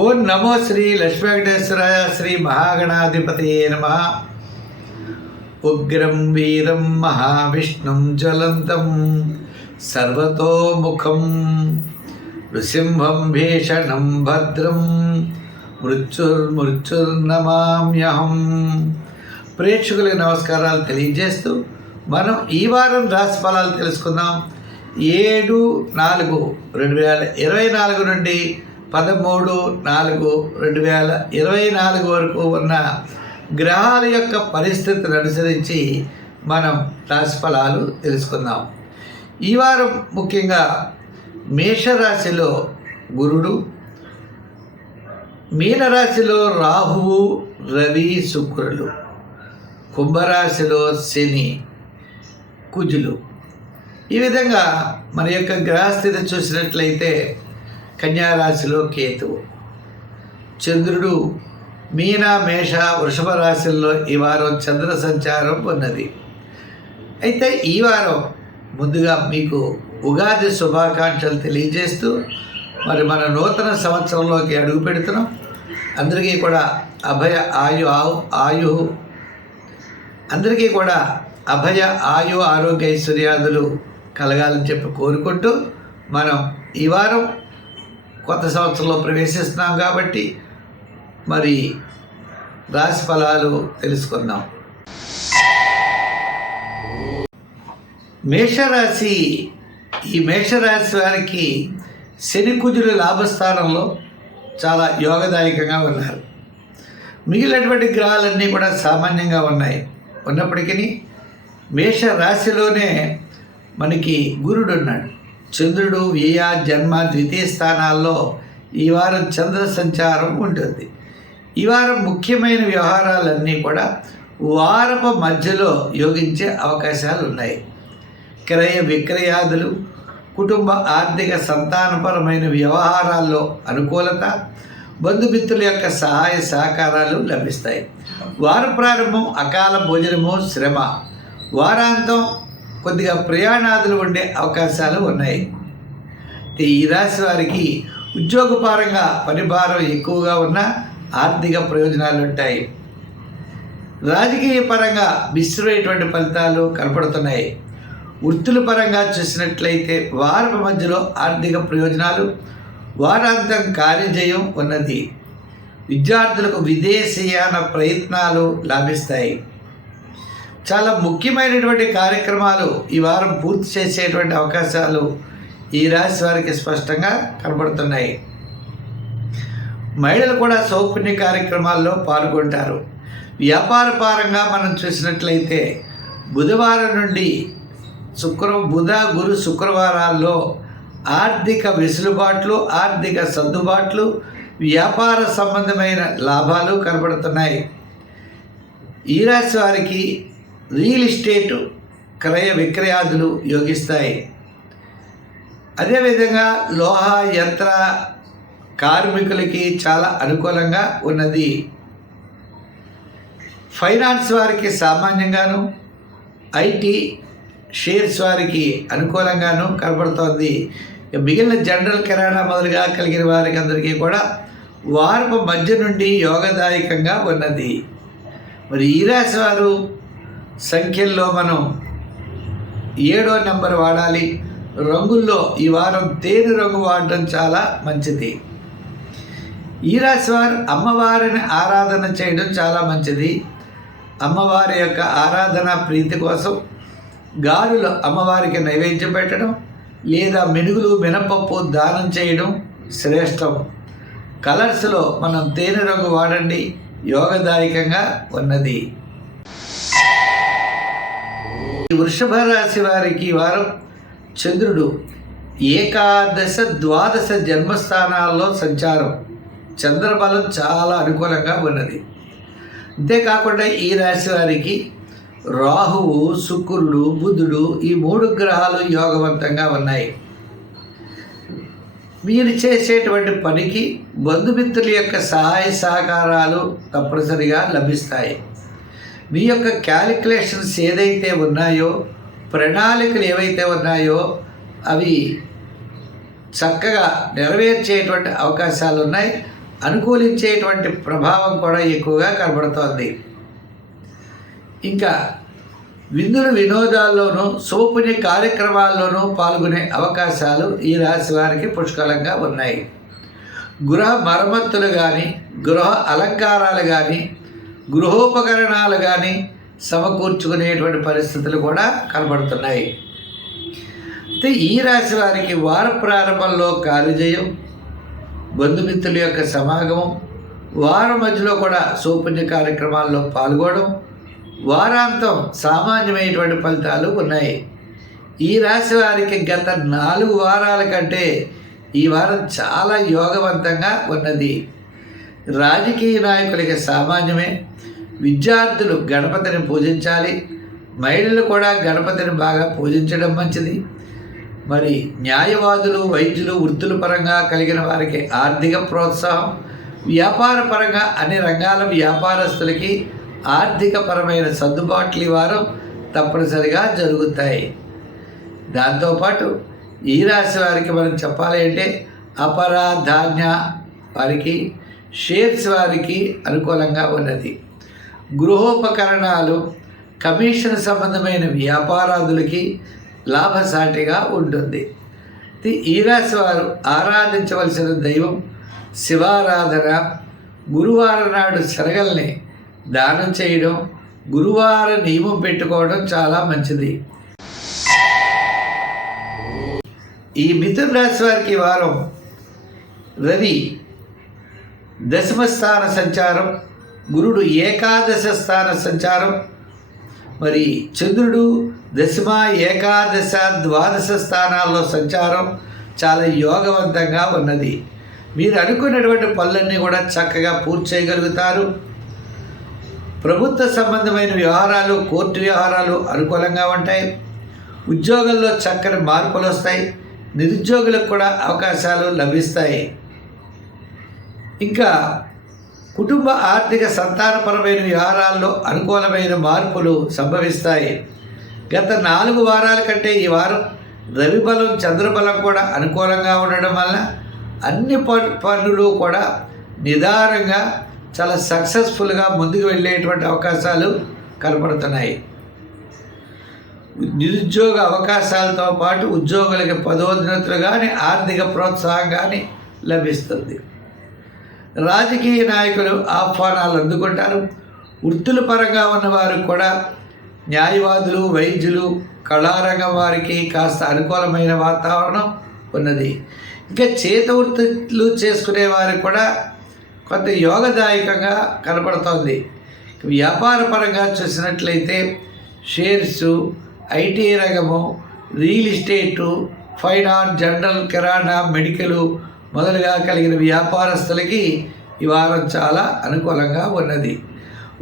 ఓం నమో శ్రీ లక్ష్మీ వెంకటేశ్వరాయ శ్రీ మహాగణాధిపతి నమ. ఉగ్రం వీరం మహావిష్ణుం జ్వలంతం సర్వతోముఖం నృసింహం భీషణం భద్రం మృత్యుర్మృత్యుర్నమామ్యహం. ప్రేక్షకులకు నమస్కారాలు తెలియజేస్తూ మనం ఈ వారం రాశి ఫలాలు తెలుసుకుందాం. ఏడు నాలుగు రెండు వేల ఇరవై నాలుగు నుండి పదమూడు నాలుగు రెండు వేల ఇరవై నాలుగు వరకు ఉన్న గ్రహాల యొక్క పరిస్థితులను అనుసరించి మనం రాశిఫలాలు తెలుసుకుందాం. ఈ వారం ముఖ్యంగా మేషరాశిలో గురుడు మీనరాశిలో రాహువు రవి శుక్రులు కుంభరాశిలో శని కుజులు. ఈ విధంగా మన యొక్క గ్రహస్థితి చూసినట్లయితే కన్యారాశిలో కేతువు చంద్రుడు మీన మేష వృషభ రాశుల్లో ఈ వారం చంద్ర సంచారం ఉన్నది. అయితే ఈ వారం ముందుగా మీకు ఉగాది శుభాకాంక్షలు తెలియజేస్తూ మరి మన నూతన సంవత్సరంలోకి అడుగు పెడుతున్నాం. అందరికీ కూడా అభయ ఆయు ఆవు ఆయు అందరికీ కూడా అభయ ఆయు ఆరోగ్య ఐశ్వర్యాదులు కలగాలని చెప్పి కోరుకుంటూ మనం ఈ వారం కొత్త సంవత్సరంలో ప్రవేశిస్తున్నాం కాబట్టి మరి రాశి ఫలాలు తెలుసుకుందాం. మేషరాశి ఈ మేషరాశి వారికి శని కుజులు లాభస్థానంలో చాలా యోగదాయకంగా ఉన్నారు. మిగిలినటువంటి గ్రహాలన్నీ కూడా సామాన్యంగా ఉన్నాయి. ఉన్నప్పటికీ మేష రాశిలోనే మనకి గురుడు ఉన్నాడు. చంద్రుడు వ్యయ జన్మ ద్వితీయ స్థానాల్లో ఈ వారం చంద్ర సంచారం ఉంటుంది. ఈ వారం ముఖ్యమైన వ్యవహారాలన్నీ కూడా వారపు మధ్యలో యోగించే అవకాశాలు ఉన్నాయి క్రయ విక్రయాదులు కుటుంబ ఆర్థిక సంతానపరమైన వ్యవహారాల్లో అనుకూలత బంధుమిత్రుల యొక్క సహాయ సహకారాలు లభిస్తాయి. వార ప్రారంభం అకాల భోజనము శ్రమ. వారాంతం కొద్దిగా ప్రయాణాదులు ఉండే అవకాశాలు ఉన్నాయి. ఈ రాశి వారికి ఉద్యోగపరంగా పనిభారం ఎక్కువగా ఉన్న ఆర్థిక ప్రయోజనాలు ఉంటాయి రాజకీయ పరంగా మిశ్రమైనటువంటి ఫలితాలు కనపడుతున్నాయి. వృత్తుల పరంగా చూసినట్లయితే వారపు మధ్యలో ఆర్థిక ప్రయోజనాలు వారాంతం కార్యజయం ఉన్నది. విద్యార్థులకు విదేశీయాన ప్రయత్నాలు లాభిస్తాయి. చాలా ముఖ్యమైనటువంటి కార్యక్రమాలు ఈ వారం పూర్తి చేసేటువంటి అవకాశాలు ఈ రాశి వారికి స్పష్టంగా కనబడుతున్నాయి. మహిళలు కూడా సౌపుణ్య కార్యక్రమాల్లో పాల్గొంటారు. వ్యాపార పరంగా మనం చూసినట్లయితే బుధవారం నుండి శుక్ర బుధ గురు శుక్రవారాల్లో ఆర్థిక వెసులుబాట్లు ఆర్థిక సర్దుబాట్లు వ్యాపార సంబంధమైన లాభాలు కనబడుతున్నాయి. ఈ రాశి వారికి రియల్ ఎస్టేట్ క్రయ విక్రయాదులు యోగిస్తాయి. అదేవిధంగా లోహ యంత్ర కార్మికులకి చాలా అనుకూలంగా ఉన్నది. ఫైనాన్స్ వారికి సామాన్యంగాను ఐటీ షేర్స్ వారికి అనుకూలంగాను కనబడుతోంది. మిగిలిన జనరల్ కిరాణా మొదలుగా కలిగిన వారికి అందరికీ కూడా వారపు మధ్య నుండి యోగదాయకంగా ఉన్నది. మరి ఈ రాశి వారు సంఖ్యల్లో మనం ఏడో నెంబర్ వాడాలి. రంగుల్లో ఈ వారం తేనె రంగు వాడడం చాలా మంచిది. ఈ రాశి వారు అమ్మవారిని ఆరాధన చేయడం చాలా మంచిది. అమ్మవారి యొక్క ఆరాధన ప్రీతి కోసం గారులు అమ్మవారికి నైవేద్యం పెట్టడం లేదా మెనుగులు మినపప్పు దానం చేయడం శ్రేష్టం. కలర్స్లో మనం తేనె రంగు వాడండి. యోగదాయకంగా ఉన్నది. వృషభ రాశి వారికి వారం చంద్రుడు ఏకాదశ ద్వాదశ జన్మస్థానాల్లో సంచారం. చంద్రబలం చాలా అనుకూలంగా ఉన్నది. అంతేకాకుండా ఈ రాశి వారికి రాహువు శుక్రుడు బుధుడు ఈ మూడు గ్రహాలు యోగవంతంగా ఉన్నాయి. మీరు చేసేటువంటి పనికి బంధుమిత్రుల యొక్క సహాయ సహకారాలు తప్పనిసరిగా లభిస్తాయి. మీ యొక్క క్యాలిక్యులేషన్స్ ఏదైతే ఉన్నాయో ప్రణాళికలు ఏవైతే ఉన్నాయో అవి చక్కగా నెరవేర్చేటువంటి అవకాశాలు ఉన్నాయి అనుకూలించేటువంటి ప్రభావం కూడా ఎక్కువగా కనబడుతోంది. ఇంకా విందుల వినోదాల్లోనూ సోపుని కార్యక్రమాల్లోనూ పాల్గొనే అవకాశాలు ఈ రాశి వారికి పుష్కలంగా ఉన్నాయి. గృహ మరమ్మతులు కానీ గృహ అలంకారాలు కానీ గృహోపకరణాలు కానీ సమకూర్చుకునేటువంటి పరిస్థితులు కూడా కనబడుతున్నాయి. అయితే ఈ రాశి వారికి వార ప్రారంభంలో కాలుజయం బంధుమిత్రుల యొక్క సమాగమం వారం మధ్యలో కూడా సౌపుణ్య కార్యక్రమాల్లో పాల్గొనడం వారాంతం సామాన్యమైనటువంటి ఫలితాలు ఉన్నాయి. ఈ రాశి వారికి గత నాలుగు వారాల కంటే ఈ వారం చాలా యోగవంతంగా ఉన్నది. రాజకీయ నాయకులకి సామాన్యమే. విద్యార్థులు గణపతిని పూజించాలి. మహిళలు కూడా గణపతిని బాగా పూజించడం మంచిది. మరి న్యాయవాదులు వైద్యులు వృత్తుల పరంగా కలిగిన వారికి ఆర్థిక ప్రోత్సాహం వ్యాపార పరంగా అన్ని రంగాల వ్యాపారస్తులకి ఆర్థికపరమైన సర్దుబాట్లు ఈ వారం తప్పనిసరిగా జరుగుతాయి. దాంతోపాటు ఈ రాశి వారికి మనం చెప్పాలి అంటే అపర ధాన్య వారికి షేర్స్ వారికి అనుకూలంగా ఉన్నది. గృహోపకరణాలు కమిషన్ సంబంధమైన వ్యాపారాదులకి లాభసాటిగా ఉంటుంది. ఈ రాశి వారు ఆరాధించవలసిన దైవం శివారాధన గురువారం నాడు శరగల్ని దానం చేయడం గురువార నియమం పెట్టుకోవడం చాలా మంచిది. ఈ మిథున రాశి వారికి వారం రవి దశమ స్థాన సంచారం గురుడు ఏకాదశ స్థాన సంచారం మరి చంద్రుడు దశమ ఏకాదశ ద్వాదశ స్థానాల్లో సంచారం చాలా యోగవంతంగా ఉన్నది. మీరు అనుకున్నటువంటి పనులన్నీ కూడా చక్కగా పూర్తి చేయగలుగుతారు. ప్రభుత్వ సంబంధమైన వ్యవహారాలు కోర్టు వ్యవహారాలు అనుకూలంగా ఉంటాయి. ఉద్యోగంలో చక్కని మార్పులు వస్తాయి. నిరుద్యోగులకు కూడా అవకాశాలు లభిస్తాయి. ఇంకా కుటుంబ ఆర్థిక సంతానపరమైన వ్యవహారాల్లో అనుకూలమైన మార్పులు సంభవిస్తాయి. గత నాలుగు వారాల కంటే ఈ వారం రవిబలం చంద్రబలం కూడా అనుకూలంగా ఉండడం వల్ల అన్ని ప- పనులు కూడా నిదానంగా చాలా సక్సెస్ఫుల్గా ముందుకు వెళ్ళేటువంటి అవకాశాలు కనపడుతున్నాయి. నిరుద్యోగ అవకాశాలతో పాటు ఉద్యోగులకి పదోన్నతులు కానీ ఆర్థిక ప్రోత్సాహం కానీ లభిస్తుంది. రాజకీయ నాయకులు ఆహ్వానాలు అందుకుంటారు. వృత్తుల పరంగా ఉన్నవారు కూడా న్యాయవాదులు వైద్యులు కళారంగం వారికి కాస్త అనుకూలమైన వాతావరణం ఉన్నది. ఇంకా చేత వృత్తులు చేసుకునే వారికి కూడా కొంత యోగదాయకంగా కనపడుతోంది. వ్యాపార పరంగా చూసినట్లయితే షేర్స్ ఐటీ రంగము రియల్ ఎస్టేటు ఫైనాన్స్ జనరల్ కిరాణా మెడికలు మొదలుగా కలిగిన వ్యాపారస్తులకి ఈ వారం చాలా అనుకూలంగా ఉన్నది.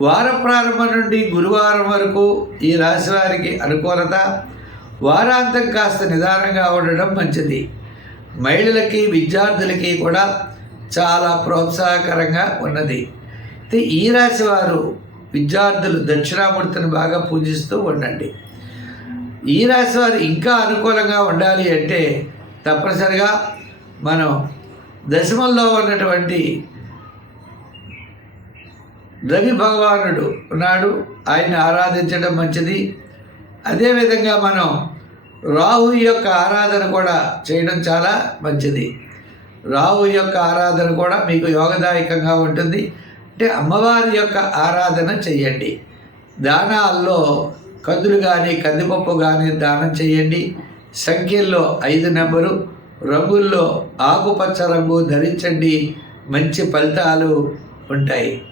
వార ప్రారంభం నుండి గురువారం వరకు ఈ రాశి వారికి అనుకూలత వారాంతం కాస్త నిదానంగా ఉండడం మంచిది. మహిళలకి విద్యార్థులకి కూడా చాలా ప్రోత్సాహకరంగా ఉన్నది. అయితే ఈ రాశి వారు విద్యార్థులు దక్షిణామూర్తిని బాగా పూజిస్తూ ఉండండి. ఈ రాశి వారు ఇంకా అనుకూలంగా ఉండాలి అంటే తప్పనిసరిగా మనం దశమంలో ఉన్నటువంటి రవి భగవానుడు ఉన్నాడు. ఆయన ఆరాధించడం మంచిది. అదేవిధంగా మనం రాహు యొక్క ఆరాధన కూడా చేయడం చాలా మంచిది. రాహు యొక్క ఆరాధన కూడా మీకు యోగదాయకంగా ఉంటుంది. అంటే అమ్మవారి యొక్క ఆరాధన చేయండి దానాల్లో కందులు కానీ కందిపప్పు కానీ దానం చేయండి సంఖ్యల్లో ఐదు నెంబరు. రంగుల్లో ఆకుపచ్చ రంగు ధరించండి. మంచి ఫలితాలు ఉంటాయి.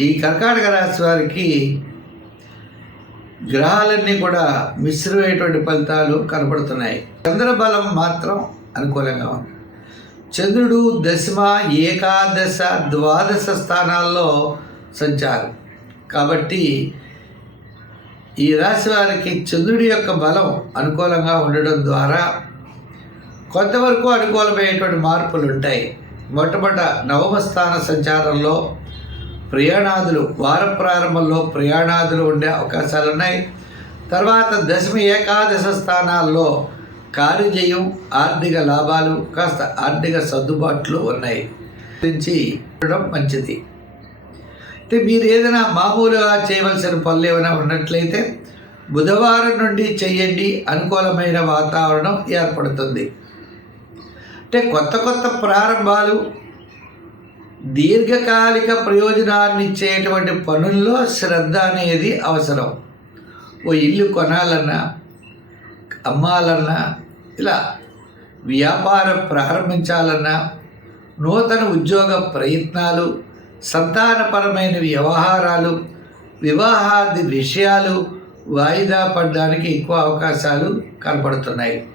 ఈ కర్కాటక రాశి వారికి గ్రహాలన్నీ కూడా మిశ్రమైనటువంటి ఫలితాలు కనపడుతున్నాయి. చంద్రబలం మాత్రం అనుకూలంగా ఉంది. చంద్రుడు దశమ ఏకాదశ ద్వాదశ స్థానాల్లో సంచారం. కాబట్టి ఈ రాశి వారికి చంద్రుడి యొక్క బలం అనుకూలంగా ఉండడం ద్వారా కొంతవరకు అనుకూలమైనటువంటి మార్పులు ఉంటాయి మొట్టమొదట నవమ స్థాన సంచారంలో ప్రయాణాదులు వార ప్రారంభంలో ప్రయాణాదులు ఉండే అవకాశాలు ఉన్నాయి తర్వాత దశమి ఏకాదశ స్థానాల్లో కార్యజయం ఆర్థిక లాభాలు కాస్త ఆర్థిక సర్దుబాట్లు ఉన్నాయి. గురించి ఉండడం మంచిది. అయితే మీరు ఏదైనా మామూలుగా చేయవలసిన పనులు ఏమైనా ఉన్నట్లయితే బుధవారం నుండి చేయండి. అనుకూలమైన వాతావరణం ఏర్పడుతుంది. అంటే కొత్త కొత్త ప్రారంభాలు దీర్ఘకాలిక ప్రయోజనాన్ని ఇచ్చేటువంటి పనుల్లో శ్రద్ధ అనేది అవసరం. ఓ ఇల్లు కొనాలన్నా అమ్మాలన్నా ఇలా వ్యాపారం ప్రారంభించాలన్నా నూతన ఉద్యోగ ప్రయత్నాలు సంతానపరమైన వ్యవహారాలు వివాహాది విషయాలు వాయిదా పడడానికి ఎక్కువ అవకాశాలు కనపడుతున్నాయి.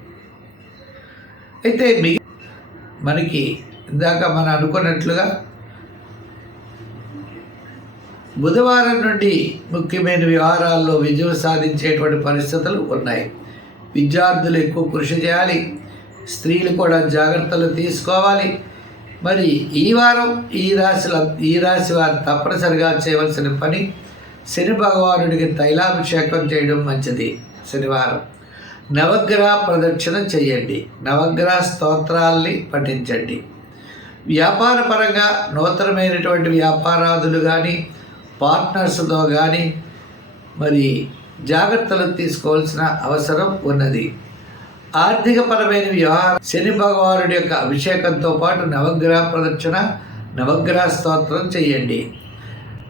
అయితే మిగి మనకి ఇందాక మనం అనుకున్నట్లుగా బుధవారం నుండి ముఖ్యమైన వ్యవహారాల్లో విజయం సాధించేటువంటి పరిస్థితులు ఉన్నాయి. విద్యార్థులు ఎక్కువ కృషి చేయాలి. స్త్రీలు కూడా జాగ్రత్తలు తీసుకోవాలి. మరి ఈ వారం ఈ రాశిల ఈ రాశి వారు తప్పనిసరిగా చేయవలసిన పని శని భగవానుడికి తైలాభిషేకం చేయడం మంచిది శనివారం. నవగ్రహ ప్రదక్షిణ చేయండి. నవగ్రహ స్తోత్రాల్ని పఠించండి. వ్యాపారపరంగా నూతనమైనటువంటి వ్యాపారాదులు కానీ పార్ట్నర్స్తో కానీ మరి జాగ్రత్తలు తీసుకోవాల్సిన అవసరం ఉన్నది. ఆర్థికపరమైన వ్యవహారం. శని భగవానుడి యొక్క అభిషేకంతో పాటు నవగ్రహ ప్రదక్షిణ నవగ్రహ స్తోత్రం చేయండి.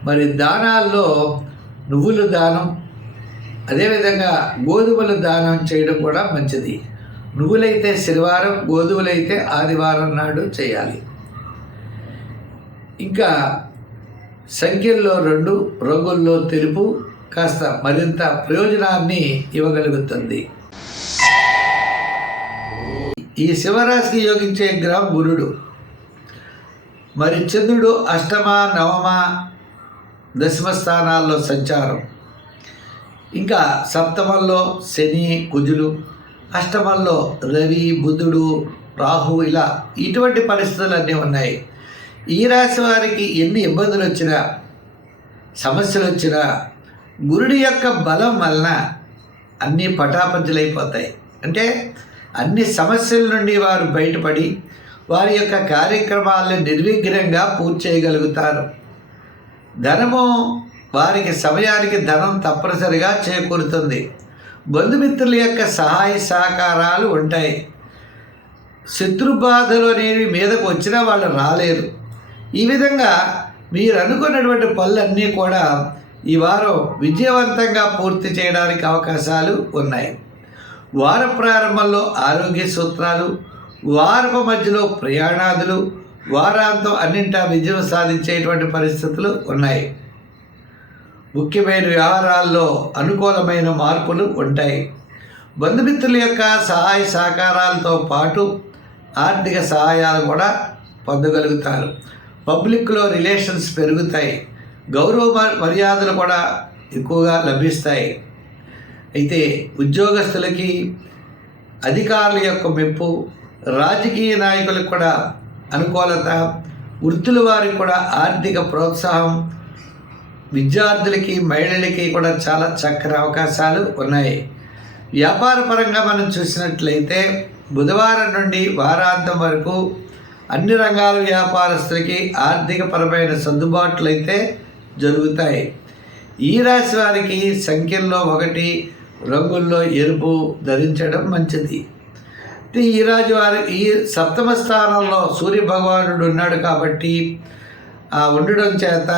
మరి దానాల్లో నువ్వులు దానం అదేవిధంగా గోధుమల దానం చేయడం కూడా మంచిది. నువ్వులైతే శనివారం గోధుమలైతే ఆదివారం నాడు చేయాలి. ఇంకా సంఖ్యల్లో రెండు రంగుల్లో తెలుపు కాస్త మరింత ప్రయోజనాన్ని ఇవ్వగలుగుతుంది. ఈ శివరాశికి యోగించే గ్రహం గురుడు మరి చంద్రుడు అష్టమ నవమ దశమ స్థానాల్లో సంచారం. ఇంకా సప్తమంలో శని కుజులు అష్టమంలో రవి బుధుడు రాహు ఇలా ఇటువంటి పరిస్థితులు అన్నీ ఉన్నాయి. ఈ రాశి వారికి ఎన్ని ఇబ్బందులు వచ్చినా సమస్యలు వచ్చినా గురుడి యొక్క బలం వలన అన్నీ పటాపంచలైపోతాయి. అంటే అన్ని సమస్యల నుండి వారు బయటపడి వారి యొక్క కార్యక్రమాలను నిర్విఘ్నంగా పూర్తి చేయగలుగుతారు. ధనము వారికి సమయానికి ధనం తప్పనిసరిగా చేకూరుతుంది. బంధుమిత్రుల యొక్క సహాయ సహకారాలు ఉంటాయి. శత్రుబాధలు అనేవి మీదకు వచ్చినా వాళ్ళు రాలేదు ఈ విధంగా మీరు అనుకున్నటువంటి పనులన్నీ కూడా ఈ వారం విజయవంతంగా పూర్తి చేయడానికి అవకాశాలు ఉన్నాయి. వార ప్రారంభంలో ఆరోగ్య సూత్రాలు వారపు మధ్యలో ప్రయాణాదులు వారాంతం అన్నింటా విజయం సాధించేటువంటి పరిస్థితులు ఉన్నాయి. ముఖ్యమైన వ్యవహారాల్లో అనుకూలమైన మార్పులు ఉంటాయి. బంధుమిత్రుల యొక్క సహాయ సహకారాలతో పాటు ఆర్థిక సహాయాలు కూడా పొందగలుగుతారు. పబ్లిక్లో రిలేషన్స్ పెరుగుతాయి. గౌరవ మర్యాదలు కూడా ఎక్కువగా లభిస్తాయి. అయితే ఉద్యోగస్తులకి అధికారుల యొక్క మెప్పు రాజకీయ నాయకులకు కూడా అనుకూలత వృత్తుల వారికి కూడా ఆర్థిక ప్రోత్సాహం విద్యార్థులకి మహిళలకి కూడా చాలా చక్కని అవకాశాలు ఉన్నాయి. వ్యాపారపరంగా మనం చూసినట్లయితే బుధవారం నుండి వారాంతం వరకు అన్ని రంగాల వ్యాపారస్తులకి ఆర్థికపరమైన సర్దుబాట్లు అయితే జరుగుతాయి. ఈ రాశి వారికి సంఖ్యల్లో ఒకటి రంగుల్లో ఎరుపు ధరించడం మంచిది. ఈరాజు ఈ రాజు వారి ఈ సప్తమ స్థానంలో సూర్య భగవానుడు ఉన్నాడు కాబట్టి ఆ ఉండడం చేత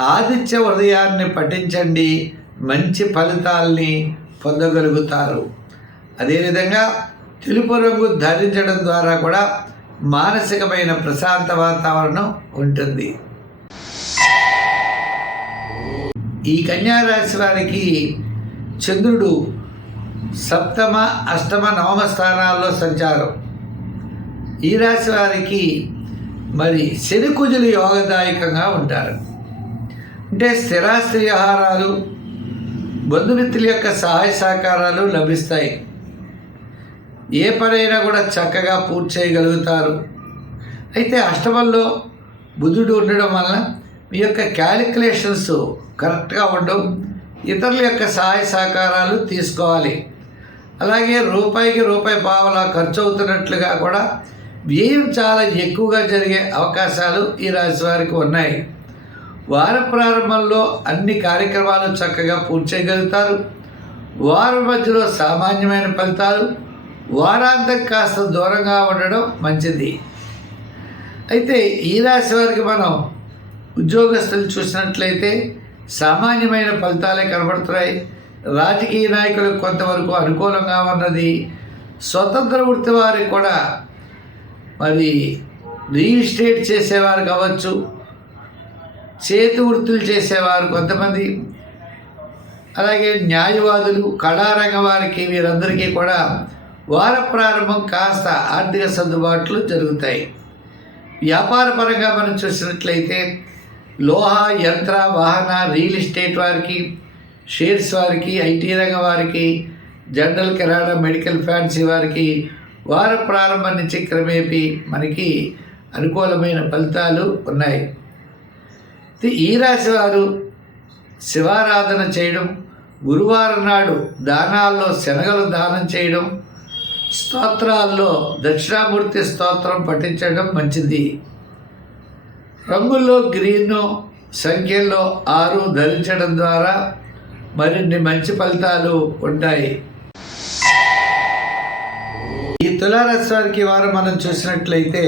ఆదిత్య హృదయాన్ని పఠించండి మంచి ఫలితాల్ని పొందగలుగుతారు. అదేవిధంగా తెలుపు రంగు ధరించడం ద్వారా కూడా మానసికమైన ప్రశాంత వాతావరణం ఉంటుంది. ఈ కన్యారాశి వారికి చంద్రుడు సప్తమ అష్టమ నవమ స్థానాల్లో సంచారం. ఈ రాశి వారికి మరి శనికుజులు యోగదాయకంగా ఉంటారు. అంటే స్థిరాస్తి వ్యవహారాలు బంధుమిత్రుల యొక్క సహాయ సహకారాలు లభిస్తాయి. ఏ పనైనా కూడా చక్కగా పూర్తి చేయగలుగుతారు. అయితే అష్టమంలో బుధుడు ఉండడం వలన మీ యొక్క క్యాలిక్యులేషన్స్ కరెక్ట్గా ఉండవు. ఇతరుల యొక్క సహాయ సహకారాలు తీసుకోవాలి. అలాగే రూపాయికి రూపాయి పావలా ఖర్చు అవుతున్నట్లుగా కూడా వ్యయం చాలా ఎక్కువగా జరిగే అవకాశాలు ఈ రాశి వారికి ఉన్నాయి. వార ప్రారంభంలో అన్ని కార్యక్రమాలు చక్కగా పూర్తి చేయగలుగుతారు. వారం మధ్యలో సామాన్యమైన ఫలితాలు వారాంతం కాస్త దూరంగా ఉండడం మంచిది. అయితే ఈ రాశి వారికి మనం ఉద్యోగస్తులు చూసినట్లయితే సామాన్యమైన ఫలితాలే కనబడుతున్నాయి. రాజకీయ నాయకులకు కొంతవరకు అనుకూలంగా ఉన్నది. స్వతంత్ర వృత్తి వారికి కూడా మరి రియల్ ఎస్టేట్ చేసేవారు కావచ్చు చేతి వృత్తులు చేసేవారు కొంతమంది. అలాగే న్యాయవాదులు కళారంగ వారికి వీరందరికీ కూడా వార ప్రారంభం కాస్త ఆర్థిక సర్దుబాట్లు జరుగుతాయి. వ్యాపారపరంగా మనం చూసినట్లయితే లోహ యంత్ర వాహన రియల్ ఎస్టేట్ వారికి షేర్స్ వారికి ఐటీ రంగ వారికి జనరల్ కిరాణా మెడికల్ ఫ్యాన్సీ వారికి వార ప్రారంభం నుంచి క్రమేపీ మనకి అనుకూలమైన ఫలితాలు ఉన్నాయి. ఈ రాశి వారు శివారాధన చేయడం గురువారం నాడు దానాల్లో శనగలు దానం చేయడం స్తోత్రాల్లో దక్షిణామూర్తి స్తోత్రం పఠించడం మంచిది. రంగుల్లో గ్రీను సంఖ్యల్లో ఆరు ధరించడం ద్వారా మరిన్ని మంచి ఫలితాలు ఉంటాయి. ఈ తులారాశి వారికి వారం మనం చూసినట్లయితే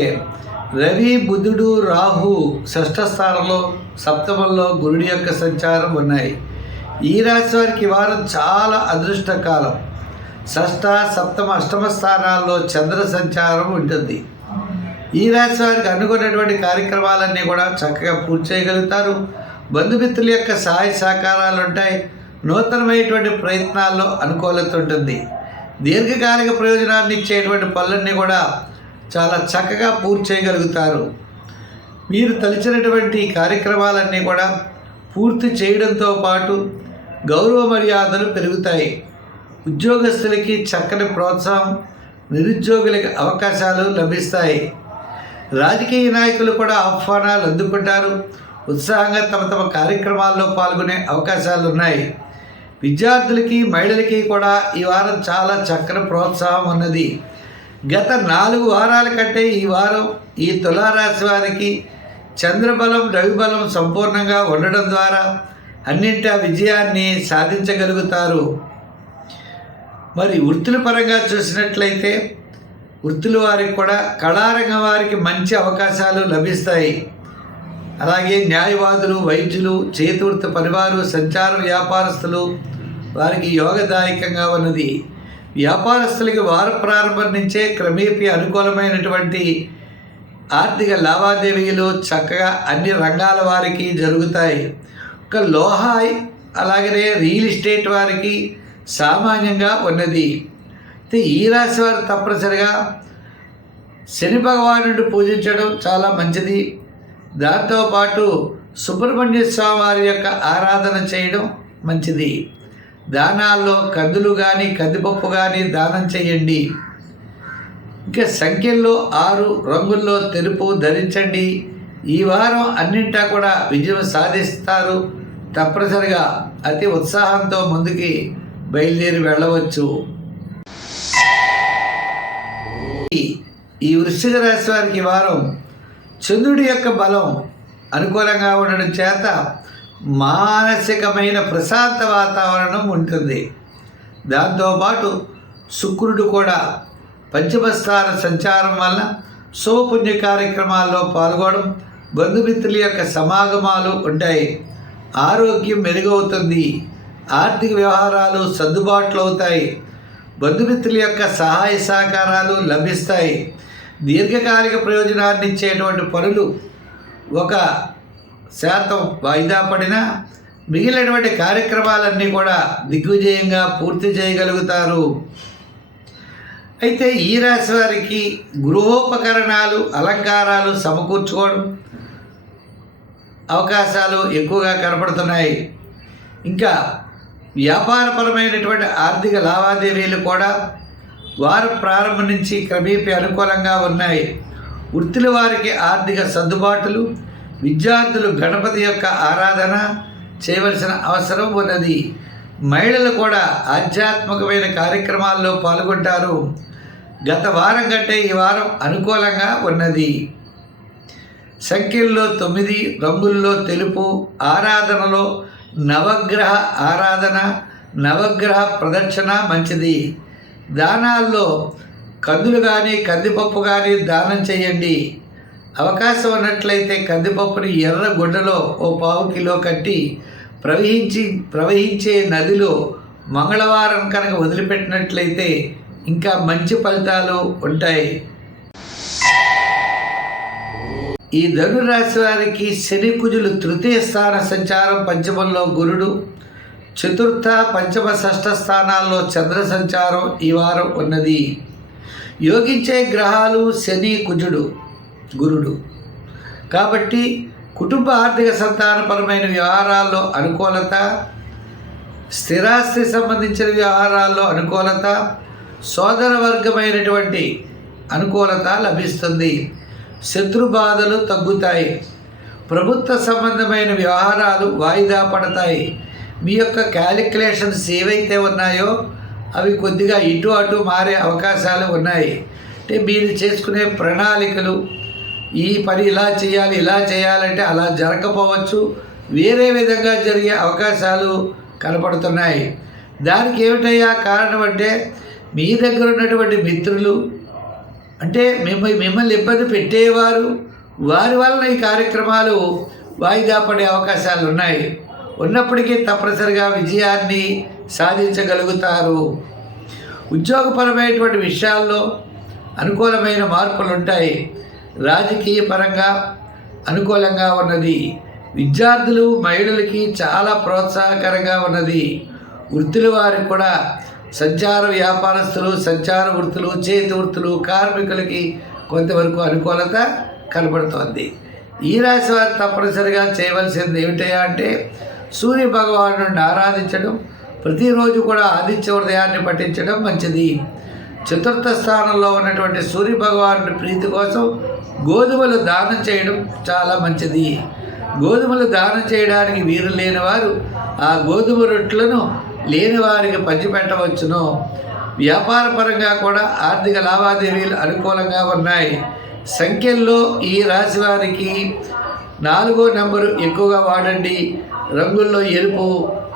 రవి బుధుడు రాహు షష్ఠ స్థానంలో సప్తమంలో గురుడి యొక్క సంచారం ఉన్నాయి. ఈ రాశి వారికి వారం చాలా అదృష్ట కాలం షష్ఠ సప్తమ అష్టమ స్థానాల్లో చంద్ర సంచారం ఉంటుంది. ఈ రాశి వారికి అనుకున్నటువంటి కార్యక్రమాలన్నీ కూడా చక్కగా పూర్తి చేయగలుగుతారు. బంధుమిత్రుల యొక్క సహాయ సహకారాలు ఉంటాయి. నూతనమైనటువంటి ప్రయత్నాల్లో అనుకూలత ఉంటుంది. దీర్ఘకాలిక ప్రయోజనాన్ని ఇచ్చేటువంటి పనులన్నీ కూడా చాలా చక్కగా పూర్తి చేయగలుగుతారు. మీరు తలిచినటువంటి కార్యక్రమాలన్నీ కూడా పూర్తి చేయడంతో పాటు గౌరవ మర్యాదలు పెరుగుతాయి. ఉద్యోగస్తులకి చక్కని ప్రోత్సాహం నిరుద్యోగులకి అవకాశాలు లభిస్తాయి. రాజకీయ నాయకులు కూడా ఆహ్వానాలు అందుకుంటారు. ఉత్సాహంగా తమ తమ కార్యక్రమాల్లో పాల్గొనే అవకాశాలు ఉన్నాయి విద్యార్థులకి మహిళలకి కూడా ఈ వారం చాలా చక్కని ప్రోత్సాహం ఉన్నది. గత నాలుగు వారాల కంటే ఈ వారం ఈ తులారాశి వారికి చంద్రబలం రవిబలం సంపూర్ణంగా ఉండడం ద్వారా అన్నింటి విజయాన్ని సాధించగలుగుతారు. మరి వృత్తుల పరంగా చూసినట్లయితే వృత్తుల వారికి కూడా కళారంగ వారికి మంచి అవకాశాలు లభిస్తాయి. అలాగే న్యాయవాదులు వైద్యులు చేతివృత్తి పరివారు సంచార వ్యాపారస్తులు వారికి యోగదాయకంగా ఉన్నది. వ్యాపారస్తులకి వార ప్రారంభం నుంచే క్రమేపీ అనుకూలమైనటువంటి ఆర్థిక లావాదేవీలు చక్కగా అన్ని రంగాల వారికి జరుగుతాయి. ఒక లోహాయ్ అలాగనే రియల్ ఎస్టేట్ వారికి సామాన్యంగా ఉన్నది. ఈ రాశి వారు తప్పనిసరిగా శని భగవానుడు పూజించడం చాలా మంచిది. దాంతోపాటు సుబ్రహ్మణ్య స్వామి వారి యొక్క ఆరాధన చేయడం మంచిది. దానాల్లో కందులు కానీ కందిపప్పు కానీ దానం చేయండి. ఇంకా సంఖ్యల్లో ఆరు రంగుల్లో తెలుపు ధరించండి. ఈ వారం అన్నింటా కూడా విజయం సాధిస్తారు. తప్పనిసరిగా అతి ఉత్సాహంతో ముందుకి బయలుదేరి వెళ్ళవచ్చు. ఈ- ఈ వృశ్చిక రాశి వారికి వారం చంద్రుడి యొక్క బలం అనుకూలంగా ఉండడం చేత మానసికమైన ప్రశాంత వాతావరణం ఉంటుంది. దాంతోపాటు శుక్రుడు కూడా పంచమస్థాన సంచారం వలన శుభపుణ్య కార్యక్రమాల్లో పాల్గొనడం బంధుమిత్రుల యొక్క సమాగమాలు ఉంటాయి. ఆరోగ్యం మెరుగవుతుంది. ఆర్థిక వ్యవహారాలు సర్దుబాట్లు అవుతాయి బంధుమిత్రుల యొక్క సహాయ సహకారాలు లభిస్తాయి. దీర్ఘకాలిక ప్రయోజనాన్ని ఇచ్చేటువంటి పనులు ఒక శాతం వాయిదా పడినా మిగిలినటువంటి కార్యక్రమాలన్నీ కూడా దిగ్విజయంగా పూర్తి చేయగలుగుతారు. అయితే ఈ రాశి వారికి గృహోపకరణాలు అలంకారాలు సమకూర్చుకోవడం అవకాశాలు ఎక్కువగా కనపడుతున్నాయి. ఇంకా వ్యాపారపరమైనటువంటి ఆర్థిక లావాదేవీలు కూడా వారం ప్రారంభం నుంచి క్రమేపీ అనుకూలంగా ఉన్నాయి. వృత్తుల వారికి ఆర్థిక సర్దుబాటులు విద్యార్థులు గణపతి యొక్క ఆరాధన చేయవలసిన అవసరం ఉన్నది. మహిళలు కూడా ఆధ్యాత్మికమైన కార్యక్రమాల్లో పాల్గొంటారు. గత వారం కంటే ఈ వారం అనుకూలంగా ఉన్నది. సంఖ్యల్లో తొమ్మిది రంగుల్లో తెలుపు ఆరాధనలో నవగ్రహ ఆరాధన నవగ్రహ ప్రదక్షిణ మంచిది. దానాల్లో కందులు కానీ కందిపప్పు కానీ దానం చేయండి. అవకాశం ఉన్నట్లయితే కందిపప్పుని ఎర్ర గుడ్డలో ఓ పావు కిలో కట్టి ప్రవహించి ప్రవహించే నదిలో మంగళవారం కనుక వదిలిపెట్టినట్లయితే ఇంకా మంచి ఫలితాలు ఉంటాయి. ఈ ధనురాశి వారికి శని కుజులు తృతీయ స్థాన సంచారం పంచమంలో గురుడు. చతుర్థ పంచమ షష్ఠ స్థానాల్లో చంద్ర సంచారం ఈ వారం ఉన్నది. యోగించే గ్రహాలు శని కుజుడు గురుడు. కాబట్టి కుటుంబ ఆర్థిక సంతానపరమైన వ్యవహారాల్లో అనుకూలత స్థిరాస్తి సంబంధించిన వ్యవహారాల్లో అనుకూలత సోదర వర్గమైనటువంటి అనుకూలత లభిస్తుంది. శత్రు బాధలు తగ్గుతాయి. ప్రభుత్వ సంబంధమైన వ్యవహారాలు వాయిదా పడతాయి. మీ యొక్క క్యాలిక్యులేషన్స్ ఏవైతే ఉన్నాయో అవి కొద్దిగా ఇటు అటు మారే అవకాశాలు ఉన్నాయి. అంటే మీరు చేసుకునే ప్రణాళికలు ఈ పని ఇలా చేయాలి ఇలా చేయాలంటే అలా జరగకపోవచ్చు. వేరే విధంగా జరిగే అవకాశాలు కనపడుతున్నాయి. దానికి ఏమిటయ్యా కారణం అంటే మీ దగ్గర ఉన్నటువంటి మిత్రులు అంటే మిమ్మల్ని మిమ్మల్ని ఇబ్బంది పెట్టేవారు వారి వలన ఈ కార్యక్రమాలు వాయిదా పడే అవకాశాలు ఉన్నాయి. ఉన్నప్పటికీ తప్పనిసరిగా విజయాన్ని సాధించగలుగుతారు. ఉద్యోగపరమైనటువంటి విషయాల్లో అనుకూలమైన మార్పులు ఉంటాయి రాజకీయ పరంగా అనుకూలంగా ఉన్నది. విద్యార్థులు మహిళలకి చాలా ప్రోత్సాహకరంగా ఉన్నది. వృత్తుల వారికి కూడా సంచార వ్యాపారస్తులు సంచార వృత్తులు చేతి వృత్తులు కార్మికులకి కొంతవరకు అనుకూలత కనబడుతోంది. ఈ రాశి వారు తప్పనిసరిగా చేయవలసింది ఏమిటయా అంటే సూర్య భగవాను ఆరాధించడం ప్రతిరోజు కూడా ఆదిత్య ఉదయాన్ని పఠించడం మంచిది. చతుర్థ స్థానంలో ఉన్నటువంటి సూర్య భగవానుడి ప్రీతి కోసం గోధుమలు దానం చేయడం చాలా మంచిది. గోధుమలు దానం చేయడానికి వీరు లేని వారు ఆ గోధుమ రొట్టెలను లేని వారికి పంచిపెట్టవచ్చును. వ్యాపారపరంగా కూడా ఆర్థిక లావాదేవీలు అనుకూలంగా ఉన్నాయి. సంఖ్యల్లో ఈ రాశి వారికి నాలుగో నెంబరు ఎక్కువగా వాడండి. రంగుల్లో ఎరుపు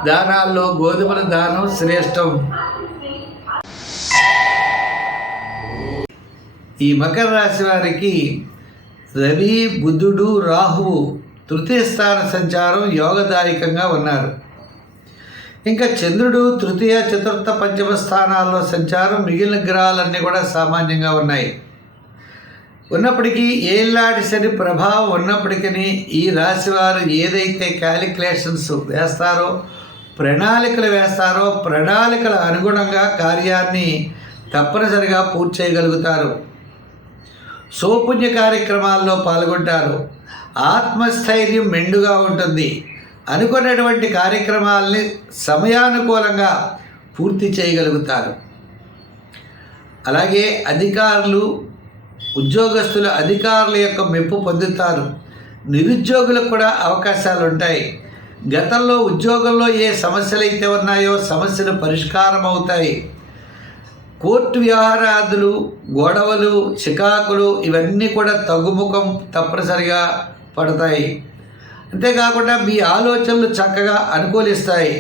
దానాల్లో గోధుమల దానం శ్రేష్టం. ఈ మకర రాశి వారికి రవి బుధుడు రాహువు తృతీయ స్థాన సంచారం యోగదాయకంగా ఉన్నారు. ఇంకా చంద్రుడు తృతీయ చతుర్థ పంచమ స్థానాల్లో సంచారం మిగిలిన గ్రహాలన్నీ కూడా సామాన్యంగా ఉన్నాయి. ఉన్నప్పటికీ ఏళ్ళాటి శని ప్రభావం ఉన్నప్పటికీ ఈ రాశి వారు ఏదైతే క్యాలిక్యులేషన్స్ వేస్తారో ప్రణాళికలు వేస్తారో ప్రణాళికల అనుగుణంగా కార్యాన్ని తప్పనిసరిగా పూర్తి చేయగలుగుతారు. సౌపుణ్య కార్యక్రమాల్లో పాల్గొంటారు. ఆత్మస్థైర్యం మెండుగా ఉంటుంది. అనుకున్నటువంటి కార్యక్రమాలని సమయానుకూలంగా పూర్తి చేయగలుగుతారు. అలాగే అధికారులు ఉద్యోగస్తులు అధికారుల యొక్క మెప్పు పొందుతారు. నిరుద్యోగులకు కూడా అవకాశాలు ఉంటాయి గతంలో ఉద్యోగంలో ఏ సమస్యలు అయితే ఉన్నాయో సమస్యలు పరిష్కారం అవుతాయి కోర్టు వ్యవహారాదులు గొడవలు చికాకులు ఇవన్నీ కూడా తగ్గుముఖం తప్పనిసరిగా పడతాయి. అంతేకాకుండా మీ ఆలోచనలు చక్కగా అనుకూలిస్తాయి.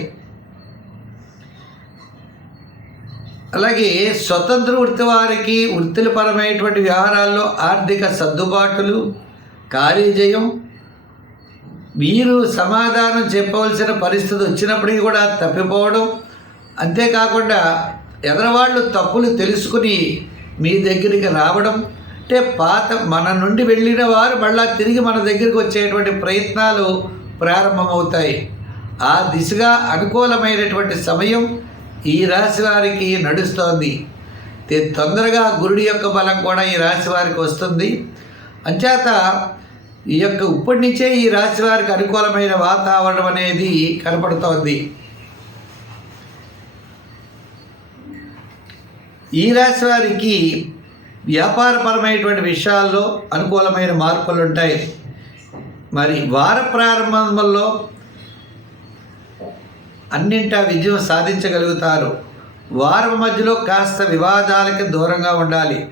అలాగే స్వతంత్ర వృత్తి వారికి వృత్తిపరమైనటువంటి వ్యవహారాల్లో ఆర్థిక సర్దుబాటులు కార్యజయం మీరు సమాధానం చెప్పవలసిన పరిస్థితి వచ్చినప్పటికీ కూడా తప్పిపోవడం అంతేకాకుండా ఎదరవాళ్ళు తప్పులు తెలుసుకుని మీ దగ్గరికి రావడం అంటే పాత మన నుండి వెళ్ళిన వారు మళ్ళా తిరిగి మన దగ్గరికి వచ్చేటువంటి ప్రయత్నాలు ప్రారంభమవుతాయి. ఆ దిశగా అనుకూలమైనటువంటి సమయం ఈ రాశి వారికి నడుస్తోంది. తొందరగా గురుడి యొక్క బలం కూడా ఈ రాశి వారికి వస్తుంది. అంచేత ఈ యొక్క ఇప్పటి నుంచే ఈ రాశి వారికి అనుకూలమైన వాతావరణం అనేది కనపడుతోంది. ఈ రాశి వారికి వ్యాపారపరమైనటువంటి విషయాల్లో అనుకూలమైన మార్పులు ఉంటాయి. మరి వార ప్రారంభంలో అన్నింటా విజయం సాధించగలుగుతారు. వారం మధ్యలో కాస్త వివాదాలకి దూరంగా ఉండాలి.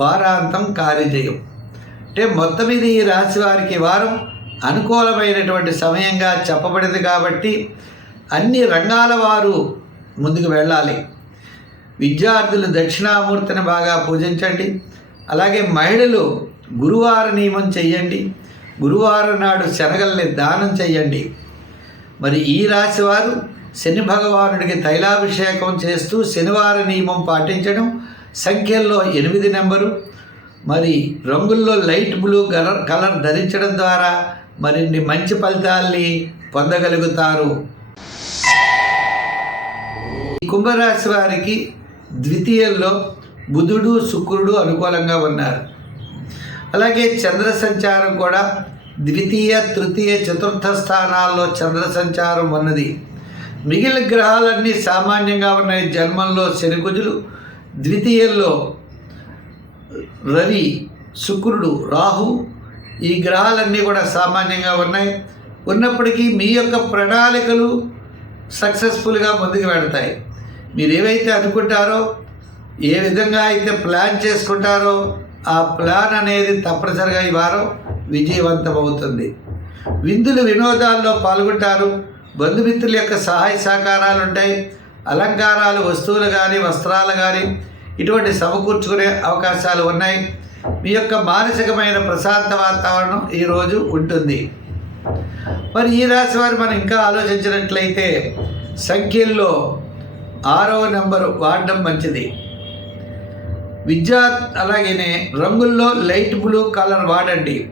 వారాంతం కార్యజయం. అంటే మొత్తం ఇది ఈ రాశి వారికి వారం అనుకూలమైనటువంటి సమయంగా చెప్పబడింది కాబట్టి అన్ని రంగాల వారు ముందుకు వెళ్ళాలి. విద్యార్థులు దక్షిణామూర్తిని బాగా పూజించండి. అలాగే మహిళలు గురువార నియమం చెయ్యండి. గురువారం నాడు శనగల్ని దానం చెయ్యండి. మరి ఈ రాశి వారు శని భగవానుడికి తైలాభిషేకం చేస్తూ శనివార నియమం పాటించడం. సంఖ్యల్లో ఎనిమిది నెంబరు. మరి రంగుల్లో లైట్ బ్లూ కలర్ కలర్ ధరించడం ద్వారా మరిన్ని మంచి ఫలితాల్ని పొందగలుగుతారు. ఈ కుంభరాశి వారికి ద్వితీయంలో బుధుడు శుక్రుడు అనుకూలంగా ఉన్నారు. అలాగే చంద్ర సంచారం కూడా ద్వితీయ తృతీయ చతుర్థ స్థానాల్లో చంద్ర సంచారం ఉన్నది. మిగిలిన గ్రహాలన్నీ సామాన్యంగా ఉన్నాయి. జన్మంలో శనికుజులు ద్వితీయంలో రవి శుక్రుడు రాహు. ఈ గ్రహాలన్నీ కూడా సామాన్యంగా ఉన్నాయి. ఉన్నప్పటికీ మీ యొక్క ప్రణాళికలు సక్సెస్ఫుల్గా ముందుకు వెళతాయి. మీరు ఏవైతే అనుకుంటారో ఏ విధంగా అయితే ప్లాన్ చేసుకుంటారో ఆ ప్లాన్ అనేది తప్పనిసరిగా ఈ వారం విజయవంతం అవుతుంది విందులు వినోదాల్లో పాల్గొంటారు. బంధుమిత్రుల యొక్క సహాయ సహకారాలు ఉంటాయి. అలంకారాలు వస్తువులు కానీ వస్త్రాలు కానీ ఇటువంటి సమకూర్చుకునే అవకాశాలు ఉన్నాయి. మీ యొక్క మానసికమైన ప్రశాంత వాతావరణం ఈరోజు ఉంటుంది. మరి ఈ రాశి వారు మనం ఇంకా ఆలోచించినట్లయితే సంఖ్యల్లో ఆరవ నెంబరు వాడడం మంచిది. విద్యా అలాగనే రంగుల్లో లైట్ బ్లూ కలర్ వాడండి.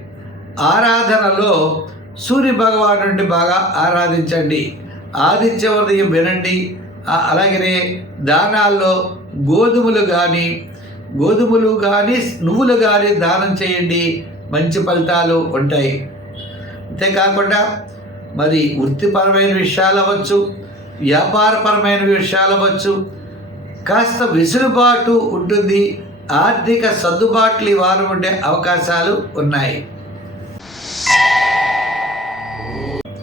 ఆరాధనలో సూర్య భగవానుడిని బాగా ఆరాధించండి. ఆదిత్య ఉదయం వినండి. అలాగనే దానాల్లో గోధుమలు కానీ గోధుమలు కానీ నువ్వులు కానీ దానం చేయండి. మంచి ఫలితాలు ఉంటాయి. అంతేకాకుండా మరి వృత్తిపరమైన విషయాలు అవ్వచ్చు. వ్యాపారపరమైన విషయాలు అవ్వచ్చు కాస్త వెసులుబాటు ఉంటుంది. ఆర్థిక సర్దుబాట్లు ఈ వారం ఉండే అవకాశాలు ఉన్నాయి.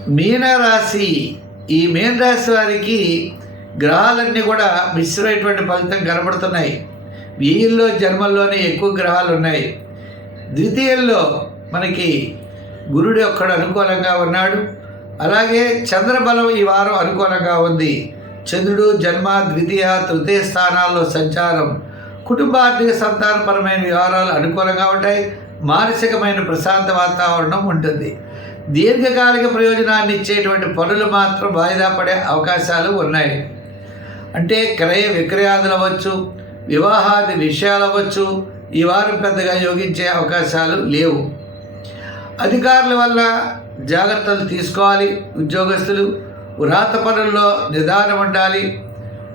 మీనరాశి. ఈ మీన రాశి వారికి గ్రహాలన్నీ కూడా మిశ్రమైనటువంటి ఫలితం కనబడుతున్నాయి. వీళ్ళలో జన్మల్లోనే ఎక్కువ గ్రహాలు ఉన్నాయి. ద్వితీయంలో మనకి గురుడు ఒక్కడు అనుకూలంగా ఉన్నాడు. అలాగే చంద్రబలం ఈ వారం అనుకూలంగా ఉంది. చంద్రుడు జన్మ ద్వితీయ తృతీయ స్థానాల్లో సంచారం. కుటుంబార్థిక సంతానపరమైన వ్యవహారాలు అనుకూలంగా ఉంటాయి. మానసికమైన ప్రశాంత వాతావరణం ఉంటుంది. దీర్ఘకాలిక ప్రయోజనాన్ని ఇచ్చేటువంటి పనులు మాత్రం వాయిదా పడే అవకాశాలు ఉన్నాయి. అంటే క్రయ విక్రయాదులు అవ్వచ్చు వివాహాది విషయాలు అవ్వచ్చు ఈ వారం పెద్దగా యోగించే అవకాశాలు లేవు. అధికారుల వల్ల జాగ్రత్తలు తీసుకోవాలి. ఉద్యోగస్తులు వ్రాత పనుల్లో నిదానం ఉండాలి.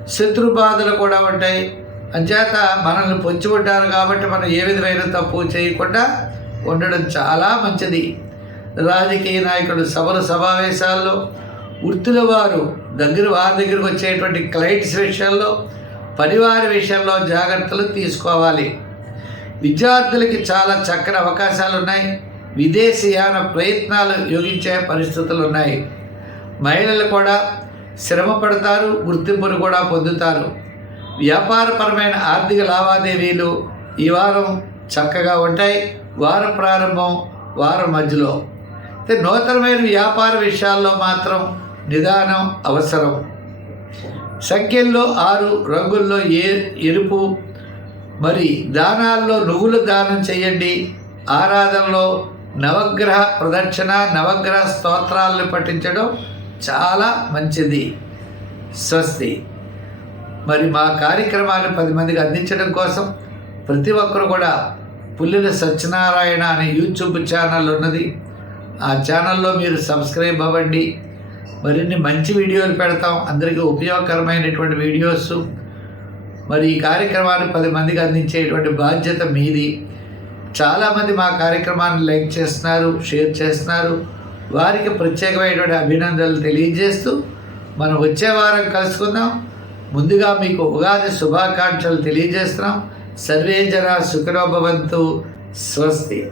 శత్రు బాధలు కూడా ఉంటాయి. అంచేత మనల్ని పొంచి ఉంటారు కాబట్టి మనం ఏ విధమైన తప్పు చేయకుండా ఉండడం చాలా మంచిది. రాజకీయ నాయకులు సభలు సమావేశాల్లో వృత్తుల వారు దగ్గర వారి దగ్గరకు వచ్చేటువంటి క్లయింట్స్ విషయంలో పనివారి విషయంలో జాగ్రత్తలు తీసుకోవాలి. విద్యార్థులకి చాలా చక్కని అవకాశాలు ఉన్నాయి విదేశీయాన ప్రయత్నాలు యోగించే పరిస్థితులు ఉన్నాయి. మహిళలు కూడా శ్రమ పడతారు గుర్తింపును కూడా పొందుతారు. వ్యాపారపరమైన ఆర్థిక లావాదేవీలు ఈ వారం చక్కగా ఉంటాయి. వారం ప్రారంభం వారం మధ్యలో. అయితే నూతనమైన వ్యాపార విషయాల్లో మాత్రం నిదానం అవసరం. సంఖ్యల్లో ఆరు రంగుల్లో ఏ ఎరుపు మరి దానాల్లో నువ్వులు దానం చేయండి. ఆరాధనలో నవగ్రహ ప్రదక్షిణ నవగ్రహ స్తోత్రాలను పఠించడం చాలా మంచిది. స్వస్తి. మరి మా కార్యక్రమాన్ని పది మందికి అందించడం కోసం ప్రతి ఒక్కరు కూడా పుల్లిన సత్యనారాయణ అనే యూట్యూబ్ ఛానల్ ఉన్నది. ఆ ఛానల్లో మీరు సబ్స్క్రైబ్ అవ్వండి. మరిన్ని మంచి వీడియోలు పెడతాం. అందరికీ ఉపయోగకరమైనటువంటి వీడియోస్. మరి ఈ కార్యక్రమాన్ని పది మందికి అందించేటువంటి బాధ్యత మీది. చాలామంది మా కార్యక్రమాన్ని లైక్ చేస్తున్నారు షేర్ చేస్తున్నారు. వారికి ప్రత్యేకమైనటువంటి అభినందనలు తెలియజేస్తూ మనం వచ్చే వారం కలుసుకుందాం. ముందుగా మీకు ఉగాది శుభాకాంక్షలు తెలియజేస్తున్నాం. సర్వే జన సుఖనోభవంతు స్వస్తి.